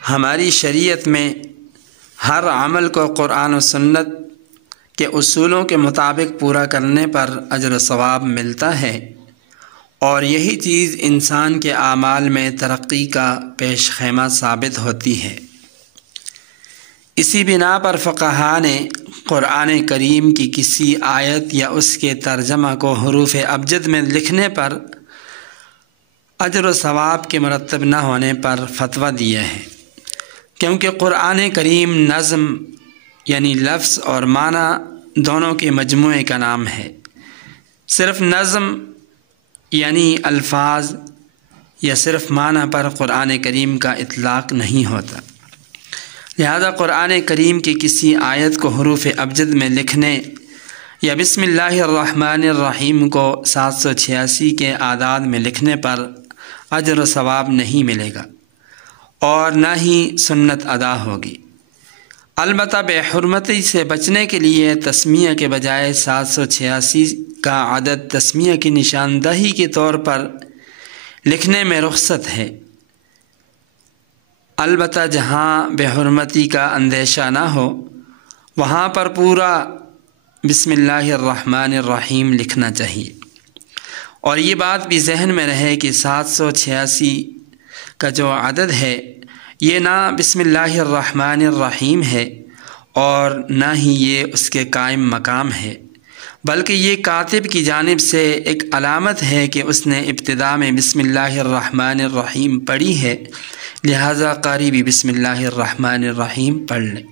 ہماری شریعت میں ہر عمل کو قرآن و سنت کے اصولوں کے مطابق پورا کرنے پر اجر و ثواب ملتا ہے، اور یہی چیز انسان کے اعمال میں ترقی کا پیش خیمہ ثابت ہوتی ہے۔ اسی بنا پر فقہاء نے قرآن کریم کی کسی آیت یا اس کے ترجمہ کو حروف ابجد میں لکھنے پر اجر و ثواب کے مرتب نہ ہونے پر فتویٰ دیا ہے، کیونکہ قرآن کریم نظم یعنی لفظ اور معنی دونوں کے مجموعے کا نام ہے۔ صرف نظم یعنی الفاظ یا صرف معنی پر قرآن کریم کا اطلاق نہیں ہوتا، لہذا قرآن کریم کی کسی آیت کو حروف ابجد میں لکھنے یا بسم اللہ الرحمن الرحیم کو 786 کے اعداد میں لکھنے پر اجر و ثواب نہیں ملے گا اور نہ ہی سنت ادا ہوگی۔ البتہ بے حرمتی سے بچنے کے لیے تسمیہ کے بجائے 786 کا عدد تسمیہ کی نشاندہی کے طور پر لکھنے میں رخصت ہے۔ البتہ جہاں بے حرمتی کا اندیشہ نہ ہو وہاں پر پورا بسم اللہ الرحمن الرحیم لکھنا چاہیے، اور یہ بات بھی ذہن میں رہے کہ 786 کا جو عدد ہے یہ نہ بسم اللہ الرحمن الرحیم ہے اور نہ ہی یہ اس کے قائم مقام ہے، بلکہ یہ کاتب کی جانب سے ایک علامت ہے کہ اس نے ابتدا میں بسم اللہ الرحمن الرحیم پڑھی ہے، لہذا قاری بھی بسم اللہ الرحمن الرحیم پڑھ لیں۔